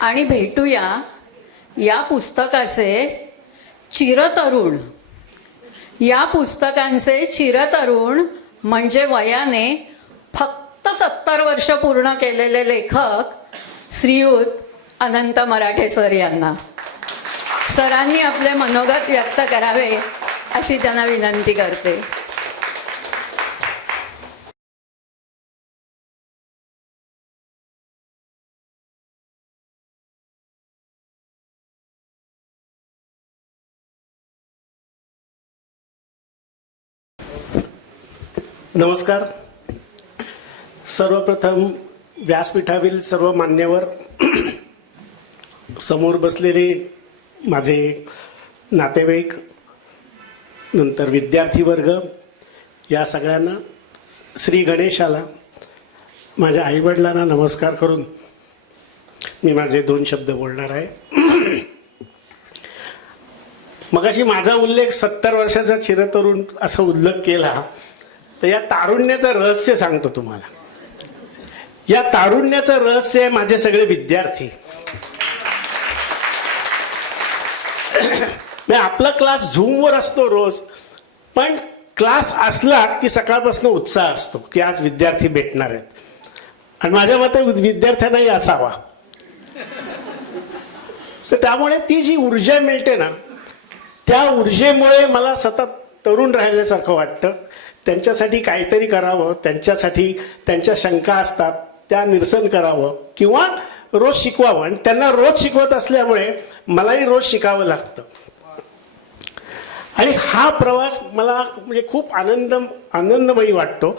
आणि भेटूया या पुस्तकाचे चिरतरुण. या पुस्तकांचे चिरतरुण म्हणजे वयाने फक्त 70 वर्ष पूर्ण केलेले लेखक श्रीयुत अनंत मराठे सर यांना. सरांनी आपले मनोगत व्यक्त करावे अशी त्यांना विनंती करते. नमस्कार. सर्वप्रथम व्यासपीठावरील सर्व मान्यवर, समोर बसलेले माझे नातेवाईक, नंतर विद्यार्थी वर्ग, या सगळ्यांना श्री गणेशाला माझ्या आईवडिलांना नमस्कार करून मी माझे 2 शब्द बोलणार आहे. मगाशी माझा उल्लेख 70 वर्षाचा चिरतरुण असा उल्लेख केला, तर या तारुण्याचं रहस्य सांगतो तुम्हाला. या तारुण्याचं रहस्य आहे माझे सगळे विद्यार्थी. आपला क्लास झूमवर असतो रोज, पण क्लास असला की सकाळपासून उत्साह असतो की आज विद्यार्थी भेटणार आहेत. आणि माझ्या मते विद्यार्थ्यांनाही असावा. तर त्यामुळे ती जी ऊर्जा मिळते ना, त्या ऊर्जेमुळे मला सतत तरुण राहिल्यासारखं वाटतं. त्यांच्यासाठी काहीतरी करावं, त्यांच्यासाठी त्यांच्या शंका असतात त्या निरसन करावं किंवा रोज शिकवावं. आणि त्यांना रोज शिकवत असल्यामुळे मलाही रोज शिकावं लागतं. आणि हा प्रवास मला म्हणजे खूप आनंदमयी वाटतो.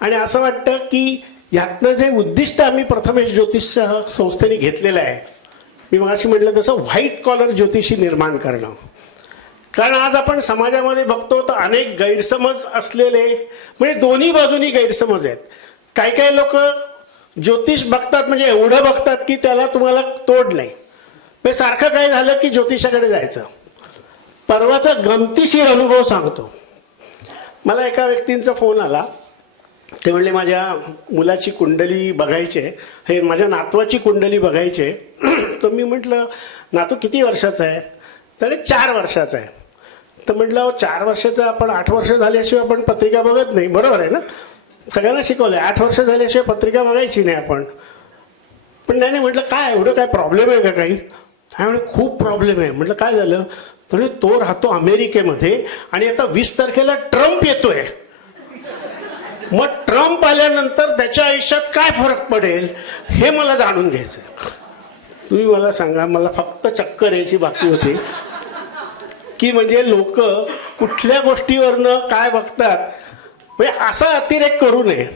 आणि असं वाटतं की यातनं जे उद्दिष्ट आम्ही प्रथमेश ज्योतिष संस्थेने घेतलेलं आहे, मी मगाशी म्हटलं तसं व्हाईट कॉलर ज्योतिषी निर्माण करणं. कारण आज आपण समाजामध्ये बघतो तर अनेक गैरसमज असलेले, म्हणजे दोन्ही बाजूनी गैरसमज आहेत. काही काही लोक ज्योतिष बघतात म्हणजे एवढं बघतात की त्याला तुम्हाला तोड नाही. म्हणजे सारखं काय झालं की ज्योतिषाकडे जायचं. परवाचा गमतीशीर अनुभव सांगतो. मला एका व्यक्तींचा फोन आला. ते म्हणले माझ्या मुलाची कुंडली बघायची, हे माझ्या नातवाची कुंडली बघायची. तर मी म्हटलं नातू किती वर्षाचा आहे? तर 4 वर्षाचा आहे. तर म्हटलं 4 वर्षाचा, आपण 8 वर्ष झाल्याशिवाय आपण पत्रिका बघत नाही, बरोबर आहे ना? सगळ्यांना शिकवलं 8 वर्ष झाल्याशिवाय पत्रिका बघायची नाही आपण. पण त्याने म्हटलं काय एवढं काय प्रॉब्लेम आहे का काही? काय म्हणे खूप प्रॉब्लेम आहे. म्हटलं काय झालं? तर तो राहतो अमेरिकेमध्ये आणि आता 20 तारखेला ट्रम्प येतोय. मग ट्रम्प आल्यानंतर त्याच्या आयुष्यात काय फरक पडेल हे मला जाणून घ्यायचं. तुम्ही मला सांगा, मला फक्त चक्कर यायची बाकी होती की म्हणजे लोक कुठल्या गोष्टीवरनं काय बघतात, म्हणजे असा अतिरेक करू नये.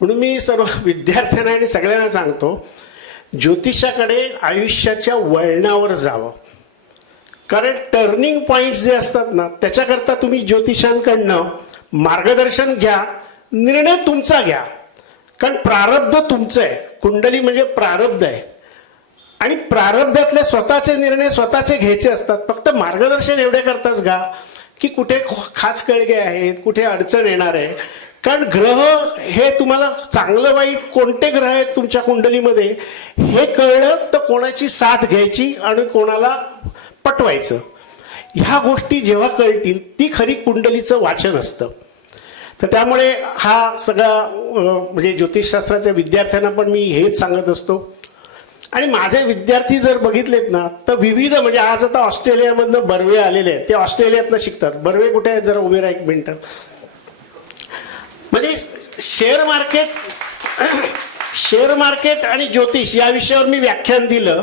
म्हणून मी सर्व विद्यार्थ्यांना आणि सगळ्यांना सांगतो, ज्योतिषाकडे आयुष्याच्या वळणावर जावं. कारण टर्निंग पॉइंट्स जे असतात ना, त्याच्याकरता तुम्ही ज्योतिषांकडनं मार्गदर्शन घ्या, निर्णय तुमचा घ्या. कारण प्रारब्ध तुमचं आहे. कुंडली म्हणजे प्रारब्ध आहे आणि प्रारब्धातले स्वतःचे निर्णय स्वतःचे घ्यायचे असतात. फक्त मार्गदर्शन एवढे करताच घ्या की कुठे खाचकळगे आहेत, कुठे अडचण येणार आहे. कारण ग्रह हे तुम्हाला चांगलं वाईट कोणते ग्रह आहेत तुमच्या कुंडलीमध्ये हे कळलं तर कोणाची साथ घ्यायची आणि कोणाला पटवायचं, ह्या गोष्टी जेव्हा कळतील ती खरी कुंडलीचं वाचन असतं. तर त्यामुळे हा सगळा म्हणजे ज्योतिषशास्त्राच्या विद्यार्थ्यांना पण मी हेच सांगत असतो. आणि माझे विद्यार्थी जर बघितलेत ना तर विविध, म्हणजे आज आता ऑस्ट्रेलियामधनं बर्वे आलेले आहेत, ते ऑस्ट्रेलियातनं शिकतात. बर्वे कुठे आहेत जरा उभे राहा 1 मिनिट. म्हणजे शेअर मार्केट आणि ज्योतिष या विषयावर मी व्याख्यान दिलं.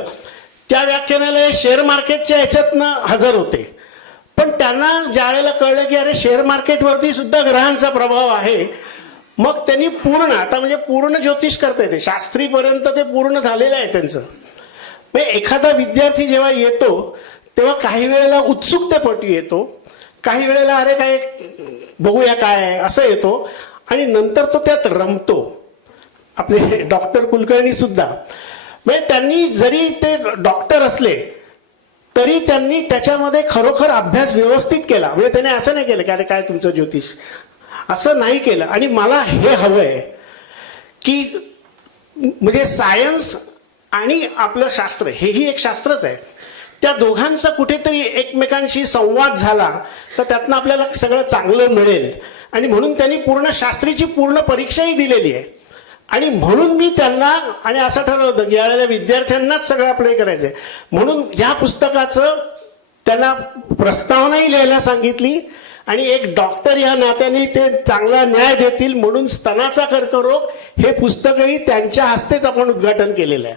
त्या व्याख्यानाला शेअर मार्केटच्या ह्याच्यातनं हजर होते. पण त्यांना ज्या वेळेला कळलं की अरे शेअर मार्केटवरती सुद्धा ग्रहांचा प्रभाव आहे, मग त्यांनी पूर्ण, आता म्हणजे पूर्ण ज्योतिष करता येते, शास्त्रीपर्यंत ते पूर्ण झालेलं आहे त्यांचं. म्हणजे एखादा विद्यार्थी जेव्हा येतो तेव्हा काही वेळेला उत्सुकतेपोटी येतो, काही वेळेला अरे काय बघूया काय आहे असं येतो, आणि नंतर तो त्यात रमतो. आपले डॉक्टर कुलकर्णी सुद्धा, म्हणजे त्यांनी जरी ते डॉक्टर असले तरी त्यांनी त्याच्यामध्ये खरोखर अभ्यास व्यवस्थित केला. म्हणजे त्याने असं नाही केलं की अरे काय तुमचं ज्योतिष, असं नाही केलं. आणि मला हे हवं आहे की म्हणजे सायन्स आणि आपलं शास्त्र हेही एक शास्त्रच आहे. त्या दोघांचा कुठेतरी एकमेकांशी संवाद झाला तर त्यातनं आपल्याला सगळं चांगलं मिळेल. आणि म्हणून त्यांनी पूर्ण शास्त्रीची पूर्ण परीक्षाही दिलेली आहे. आणि म्हणून मी त्यांना आणि असं ठरवलं होतं की यावेळेला विद्यार्थ्यांनाच सगळं अप्लाय करायचं आहे. म्हणून ह्या पुस्तकाचं त्यांना प्रस्तावनाही लिहायला सांगितली आणि एक डॉक्टर या नात्याने ते चांगला न्याय देतील म्हणून स्तनाचा कर्करोग हे पुस्तकही त्यांच्या हस्तेच आपण उद्घाटन केलेलं आहे.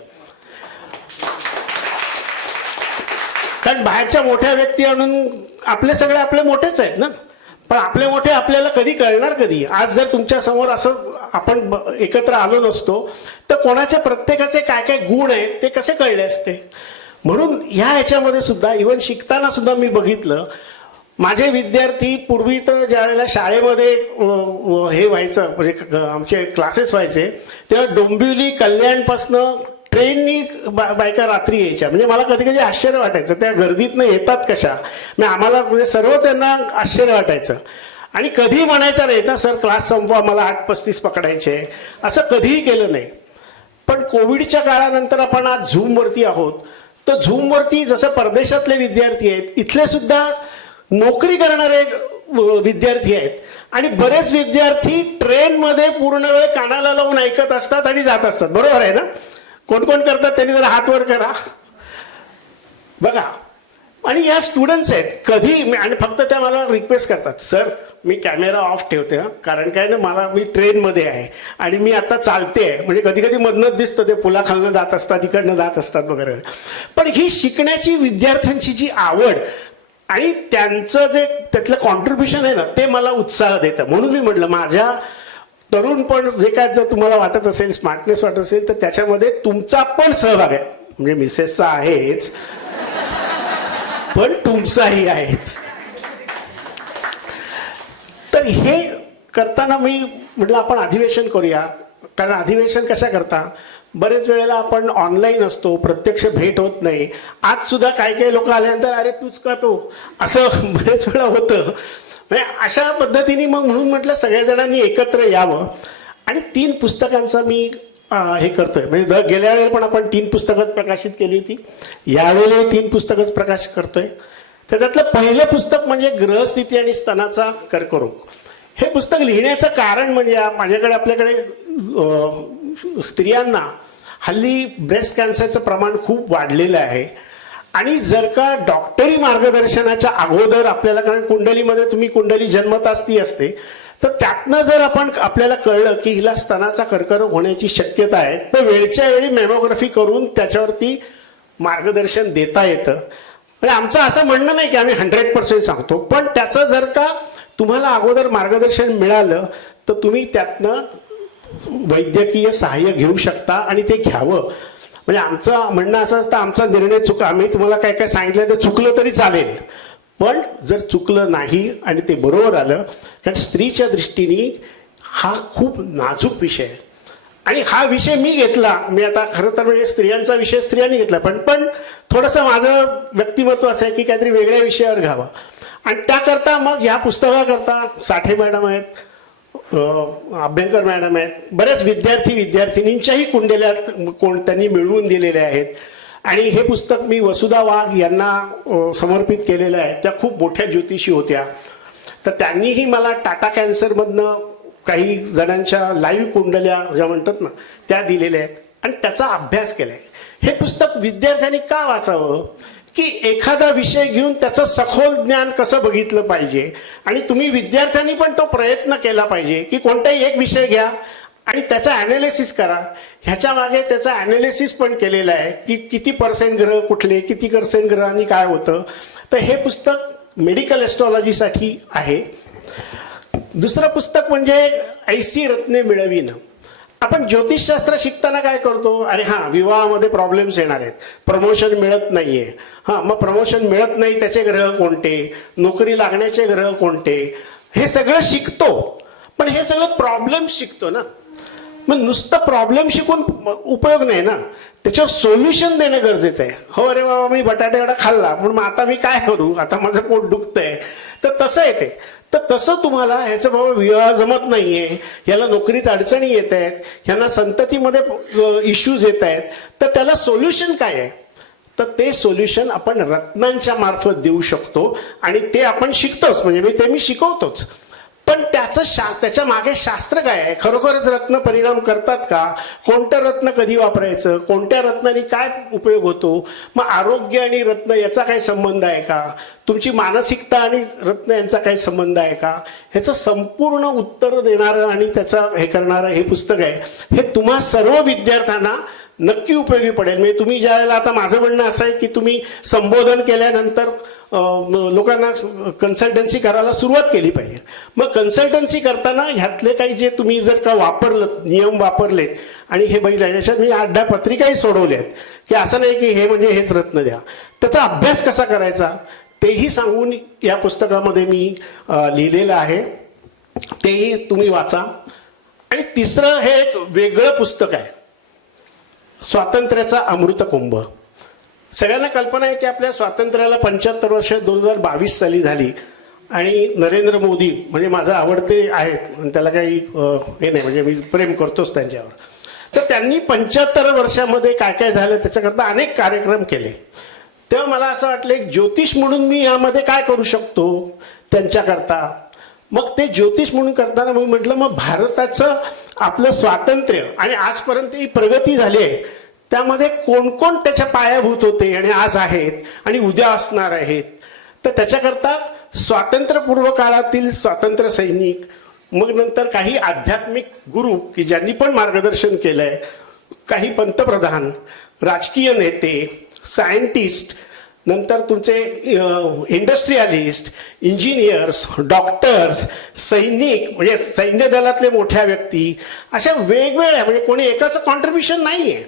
कारण बाहेरच्या मोठ्या व्यक्ती आणून आपले मोठेच आहेत ना, पण आपले मोठे आपल्याला कधी कळणार कधी. आज जर तुमच्या समोर असं आपण एकत्र आलो नसतो तर कोणाच्या प्रत्येकाचे काय काय गुण आहेत ते कसे कळले असते. म्हणून ह्याच्यामध्ये सुद्धा इव्हन शिकताना सुद्धा मी बघितलं माझे विद्यार्थी पूर्वी तर ज्या वेळेला शाळेमध्ये हे व्हायचं म्हणजे आमचे क्लासेस व्हायचे तेव्हा डोंबिवली कल्याणपासनं ट्रेननी बायका रात्री यायच्या. म्हणजे मला कधी कधी आश्चर्य वाटायचं त्या गर्दीतनं येतात कशा. म्हणजे आम्हाला म्हणजे सर्वच त्यांना आश्चर्य वाटायचं. आणि कधी म्हणायचं नाही ना सर क्लास संपवा मला 8:35 पकडायचे, असं कधीही केलं नाही. पण कोविडच्या काळानंतर आपण आज झूमवरती आहोत तर झूमवरती जसं परदेशातले विद्यार्थी आहेत इथले सुद्धा नोकरी करणारे विद्यार्थी आहेत. आणि बरेच विद्यार्थी ट्रेनमध्ये पूर्ण वेळ कानाला लावून ऐकत असतात आणि जात असतात. बरोबर आहे ना. कोण कोण करतात त्यांनी जरा हात वर करा बघा. आणि या स्टुडंट्स आहेत कधी आणि फक्त त्या मला रिक्वेस्ट करतात सर मी कॅमेरा ऑफ ठेवते कारण काय ना मी ट्रेनमध्ये आहे आणि मी आता चालते आहे. म्हणजे कधी कधी मधनच दिसतं ते पुलाखालनं जात असतात इकडनं जात असतात वगैरे. पण ही शिकण्याची विद्यार्थ्यांची जी आवड आणि त्यांचं जे त्यातलं कॉन्ट्रीब्युशन आहे ना ते मला उत्साह देतं. म्हणून मी म्हटलं माझ्या तरुण पण जे काय जर तुम्हाला वाटत असेल स्मार्टनेस वाटत असेल तर त्याच्यामध्ये तुमचा पण सहभाग आहे. म्हणजे मिसेसचा आहेच पण तुमचाही आहेच. तर हे करताना मी म्हटलं आपण अधिवेशन करूया. कारण अधिवेशन कशा करता बरेच वेळेला आपण ऑनलाईन असतो प्रत्यक्ष भेट होत नाही. आज सुद्धा काही काही लोक आल्यानंतर अरे तूच का तो असं बरेच वेळा होतं. म्हणजे अशा पद्धतीने मग म्हणून म्हटलं सगळ्या जणांनी एकत्र यावं. आणि 3 पुस्तकांचं मी हे करतोय. म्हणजे गेल्या वेळेला पण आपण 3 पुस्तकं प्रकाशित केली होती. यावेळेला 3 पुस्तकं प्रकाशित करतोय. त्याच्यातलं पहिलं पुस्तक म्हणजे ग्रहस्थिती आणि स्तनाचा कर्करोग. हे पुस्तक लिहिण्याचं कारण म्हणजे माझ्याकडे आपल्याकडे स्त्रियांना हल्ली ब्रेस्ट कॅन्सरचं प्रमाण खूप वाढलेलं आहे. आणि जर का डॉक्टरी मार्गदर्शनाच्या अगोदर आपल्याला कारण कुंडलीमध्ये तुम्ही कुंडली जन्मताच ती असते तर त्यातनं जर आपल्याला कळलं की हिला स्तनाचा कर्करोग होण्याची शक्यता आहे तर वेळच्या वेळी मॅमोग्राफी करून त्याच्यावरती मार्गदर्शन देता येतं. म्हणजे आमचं असं म्हणणं नाही की आम्ही 100% सांगतो पण त्याचं जर का तुम्हाला अगोदर मार्गदर्शन मिळालं तर तुम्ही त्यातनं वैद्यकीय सहाय्य घेऊ शकता आणि ते घ्यावं. म्हणजे आमचं म्हणणं असं असतं आमचा निर्णय आम्ही तुम्हाला काय काय सांगितलं तर चुकलं तरी चालेल पण जर चुकलं नाही आणि ते बरोबर आलं कारण स्त्रीच्या दृष्टीने हा खूप नाजूक विषय आहे. आणि हा विषय मी घेतला. मी आता खरं तर म्हणजे स्त्रियांचा विषय स्त्रियांनी घेतला पण थोडंसं माझं व्यक्तिमत्व असं आहे की काहीतरी वेगळ्या विषयावर घ्यावं. आणि त्याकरता मग ह्या पुस्तकाकरता साठे मॅडम आहेत, अभ्यंकर मॅडम आहेत, बरेच विद्यार्थींच्याही कुंडल्या त्यांनी मिळवून दिलेल्या आहेत. आणि हे पुस्तक मी वसुधा वाघ यांना समर्पित केलेलं आहे. त्या खूप मोठ्या ज्योतिषी होत्या तर त्यांनीही मला टाटा कॅन्सरमधनं काही जणांच्या लाईव्ह कुंडल्या ज्या म्हणतात ना त्या दिलेल्या आहेत आणि त्याचा अभ्यास केला आहे. हे पुस्तक विद्यार्थ्यांनी का वाचावं की एखादा विषय घेऊन त्याचं सखोल ज्ञान कसं बघितलं पाहिजे. आणि तुम्ही विद्यार्थ्यांनी पण तो प्रयत्न केला पाहिजे की कोणताही एक विषय घ्या आणि त्याचा ॲनालिसिस करा. ह्याच्या मागे त्याचा ॲनालिसिस पण केलेलं आहे की किती % ग्रह कुठले, किती % ग्रहांनी काय होतं. तर हे पुस्तक मेडिकल ॲस्ट्रॉलॉजीसाठी आहे. दुसरं पुस्तक म्हणजे ऐसी रत्ने मिळविणं. आपण ज्योतिषशास्त्र शिकताना काय करतो अरे हां विवाहामध्ये प्रॉब्लेम्स येणार आहेत, प्रमोशन मिळत नाहीये, हां मग प्रमोशन मिळत नाही त्याचे ग्रह कोणते, नोकरी लागण्याचे ग्रह कोणते, हे सगळं शिकतो. पण हे सगळं प्रॉब्लेम शिकतो ना. मग नुसतं प्रॉब्लेम शिकून उपयोग नाही ना, त्याच्यावर सोल्युशन देणं गरजेचं आहे. हो अरे बाबा मी बटाटे वडा खाल्ला पण मग आता मी काय करू, आता माझं पोट दुखतंय. तर तसं आहे ते. तर तसं तुम्हाला ह्याचं बाबा विवाह जमत नाहीये, याला नोकरीत अडचणी येत आहेत, ह्यांना संततीमध्ये इश्यूज येत आहेत, तर त्याला सोल्युशन काय आहे? तर ते सोल्युशन आपण रत्नांच्या मार्फत देऊ शकतो आणि ते आपण शिकतोच, म्हणजे मी शिकवतोच. पण त्याच्या मागे शास्त्र काय आहे? खरोखरच रत्न परिणाम करतात का? कोणतं रत्न कधी वापरायचं? कोणत्या रत्नाने काय उपयोग होतो? मग आरोग्य आणि रत्न याचा काही संबंध आहे का? तुमची मानसिकता आणि रत्न यांचा काही संबंध आहे का? ह्याचं संपूर्ण उत्तर देणारं आणि त्याचं हे करणारं हे पुस्तक आहे. हे तुम्हा सर्व विद्यार्थ्यांना नक्की उपयोगी पडेल. म्हणजे तुम्ही ज्या वेळेला, आता माझं म्हणणं असं आहे की तुम्ही संबोधन केल्यानंतर लोकांना कन्सल्टन्सी करायला सुरुवात केली पाहिजे. मग कन्सल्टन्सी करताना ह्यातले काही जे तुम्ही जर का नियम वापरलेत आणि हे बघितलं, याच्यात मी 8-10 पत्रिकाही सोडवल्या आहेत की असं नाही की हे म्हणजे हेच रत्न द्या. त्याचा अभ्यास कसा करायचा तेही सांगून या पुस्तकामध्ये मी लिहिलेलं आहे, तेही तुम्ही वाचा. आणि तिसरं हे एक वेगळं पुस्तक आहे, स्वातंत्र्याचा अमृतकुंभ. सगळ्यांना कल्पना आहे की आपल्या स्वातंत्र्याला 75 वर्ष 2022 साली झाली आणि नरेंद्र मोदी म्हणजे माझे आवडते आहेत, त्याला काही हे नाही, म्हणजे मी प्रेम करतोच त्यांच्यावर. तर त्यांनी 75 वर्षामध्ये काय काय झालं त्याच्याकरता अनेक कार्यक्रम केले. तेव्हा मला असं वाटलं एक ज्योतिष म्हणून मी यामध्ये काय करू शकतो त्यांच्याकरता. मग ते ज्योतिष म्हणून करताना मी म्हटलं, मग भारताचं आपलं स्वातंत्र्य आणि आजपर्यंत ही प्रगती झाली आहे, त्यामध्ये कोण कोण त्याच्या पायाभूत होते आणि आज आहेत आणि उद्या असणार आहेत. तर त्याच्याकरता स्वातंत्र्यपूर्व काळातील स्वातंत्र्य सैनिक, मग नंतर काही आध्यात्मिक गुरु की ज्यांनी पण मार्गदर्शन केलंय, काही पंतप्रधान, राजकीय नेते, सायंटिस्ट, नंतर तुमचे इंडस्ट्रियलिस्ट, इंजिनियर्स, डॉक्टर्स, सैनिक म्हणजे सैन्य दलातले मोठ्या व्यक्ती, अशा वेगवेगळ्या, म्हणजे कोणी एकाचं कॉन्ट्रीब्युशन नाही आहे.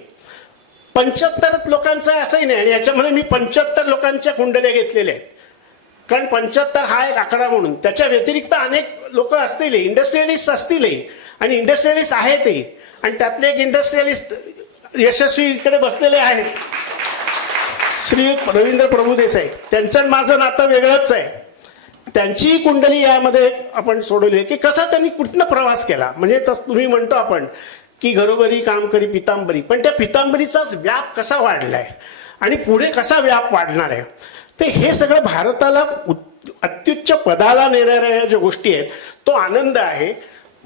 75 लोकांचं असंही नाही. आणि याच्यामध्ये मी 75 लोकांच्या कुंडल्या घेतलेल्या आहेत, कारण 75 हा एक आकडा म्हणून. त्याच्या व्यतिरिक्त अनेक लोक असतील, इंडस्ट्रियलिस्ट असतीलही आणि इंडस्ट्रियलिस्ट आहेतही. आणि त्यातले एक इंडस्ट्रियलिस्ट यशस्वी इकडे बसलेले आहेत, श्री रवींद्र प्रभुदेसाई. त्यांचं माझं नातं वेगळंच आहे. त्यांचीही कुंडली यामध्ये आपण सोडवली आहे की कसा त्यांनी कुठनं प्रवास केला. म्हणजे तुम्ही म्हणतो आपण की घरोघरी काम करी पितांबरी, पण त्या पितांबरीचाच व्याप कसा वाढलाय आणि पुढे कसा व्याप वाढणार आहे. ते हे सगळं भारताला अत्युच्च पदाला नेणाऱ्या ह्या ज्या गोष्टी आहेत, तो आनंद आहे,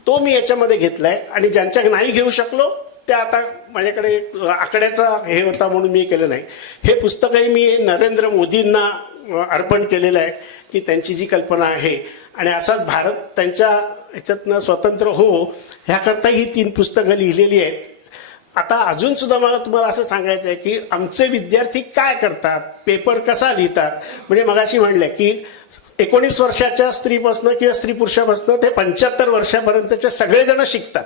तो मी याच्यामध्ये घेतलाय. आणि ज्यांच्या नाही घेऊ शकलो त्या आता माझ्याकडे आकड्याचा हे होता म्हणून मी केलं नाही. हे पुस्तकही मी नरेंद्र मोदींना अर्पण केलेलं आहे की त्यांची जी कल्पना आहे आणि असाच भारत त्यांच्या ह्याच्यातनं स्वतंत्र हो ह्याकरता ही 3 पुस्तकं लिहिलेली आहेत. आता अजून सुद्धा मला तुम्हाला असं सांगायचं आहे की आमचे विद्यार्थी काय करतात, पेपर कसा लिहितात. म्हणजे मगाशी म्हणलं की 19 वर्षाच्या स्त्रीपासून किंवा स्त्री पुरुषापासून ते 75 वर्षापर्यंतचे सगळेजण शिकतात.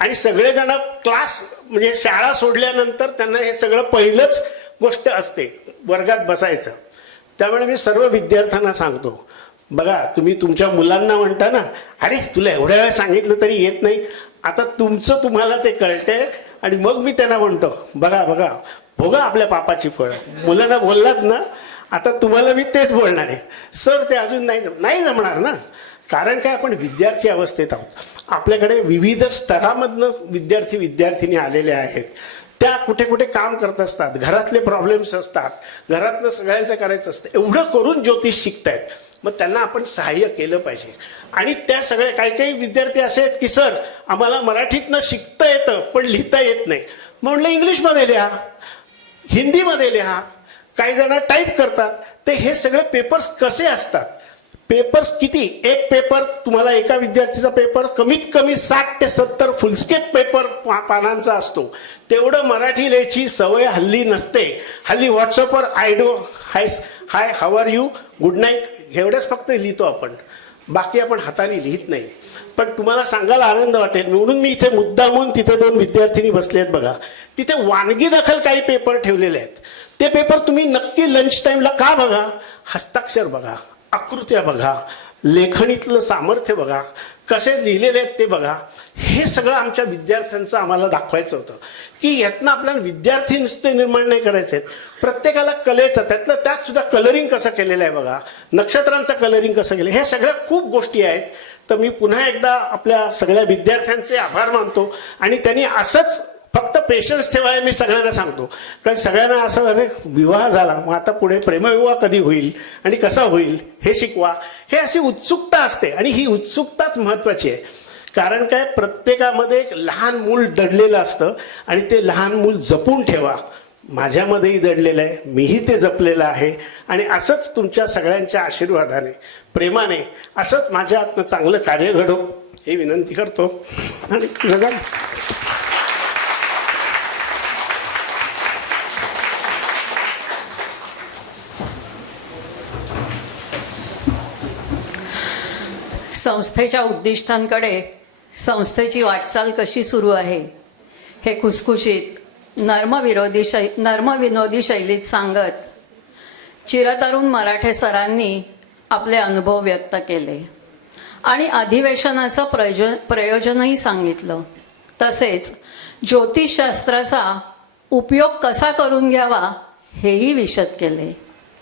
आणि सगळेजण क्लास म्हणजे शाळा सोडल्यानंतर त्यांना हे सगळं पहिलंच गोष्ट असते वर्गात बसायचं. त्यामुळे मी सर्व विद्यार्थ्यांना सांगतो, बघा तुम्ही तुमच्या मुलांना म्हणता ना, अरे तुला एवढ्या वेळा सांगितलं तरी येत नाही, आता तुमचं तुम्हाला ते कळतंय. आणि मग मी त्यांना म्हणतो, बघा बघा भोगा आपल्या पापाची फळं. मुलांना बोललात ना, आता तुम्हाला मी तेच बोलणार आहे. सर ते अजून नाही जमणार ना, कारण काय आपण विद्यार्थी अवस्थेत आहोत. आपल्याकडे विविध स्तरामधनं विद्यार्थिनी आलेले आहेत. त्या कुठे कुठे काम करत असतात, घरातले प्रॉब्लेम्स असतात, घरातलं सगळ्यांचं करायचं असतं. एवढं करून ज्योतिष शिकतायत, मग त्यांना आपण सहाय्य केलं पाहिजे. आणि त्या सगळ्या काही विद्यार्थी असे आहेत की सर आम्हाला मराठीतनं शिकता येतं पण लिहिता येत नाही. म्हणलं इंग्लिशमध्ये लिहा, हिंदीमध्ये लिहा. काही जण टाईप करतात. ते हे सगळे पेपर्स कसे असतात, पेपर्स किती, एक पेपर तुम्हाला एका विद्यार्थीचा पेपर कमीत कमी 60 ते 70 फुलस्केप पेपर पानांचा असतो. तेवढं मराठी लिहायची सवय हल्ली नसते. हल्ली व्हॉट्सअपवर hi how are you, good night एवढंच फक्त लिहितो आपण, बाकी आपण हाताने लिहित नाही. पण तुम्हाला सांगायला आनंद वाटेल म्हणून मी इथे मुद्दामून तिथे 2 विद्यार्थिनी बसले आहेत बघा, तिथे वानगी दखल काही पेपर ठेवलेले आहेत. ते पेपर तुम्ही नक्की लंच टाईमला का बघा, हस्ताक्षर बघा, आकृत्या बघा, लेखणीतलं सामर्थ्य बघा, कसे लिहिलेले आहेत ते बघा. हे सगळं आमच्या विद्यार्थ्यांचं आम्हाला दाखवायचं होतं की यातनं आपल्याला विद्यार्थी नुसते निर्माण नाही करायचे आहेत, प्रत्येकाला कलेचं त्यात सुद्धा कलरिंग कसं केलेलं आहे बघा, नक्षत्रांचं कलरिंग कसं केलं, हे सगळ्या खूप गोष्टी आहेत. तर मी पुन्हा एकदा आपल्या सगळ्या विद्यार्थ्यांचे आभार मानतो आणि त्यांनी असंच फक्त पेशन्स ठेवायला मी सगळ्यांना सांगतो. कारण सगळ्यांना असं अरे विवाह झाला मग आता पुढे प्रेमविवाह कधी होईल आणि कसा होईल हे शिकवा, हे अशी उत्सुकता असते आणि ही उत्सुकताच महत्त्वाची आहे. कारण काय, प्रत्येकामध्ये एक लहान मूल दडलेलं असतं आणि ते लहान मूल जपून ठेवा. माझ्यामध्येही दडलेलं आहे, मीही ते जपलेलं आहे आणि असंच तुमच्या सगळ्यांच्या आशीर्वादाने प्रेमाने असंच माझ्या हातनं चांगलं कार्य घडो ही विनंती करतो. आणि जगा संस्थेच्या उद्दिष्टांकडे संस्थेची वाटचाल कशी सुरू आहे हे खुसखुशीत नर्मविनोदी शैलीत सांगत चिरतरुण मराठे सरांनी आपले अनुभव व्यक्त केले आणि अधिवेशनाचं प्रयोजनही सांगितलं. तसेच ज्योतिषशास्त्राचा उपयोग कसा करून घ्यावा हेही विशद केले.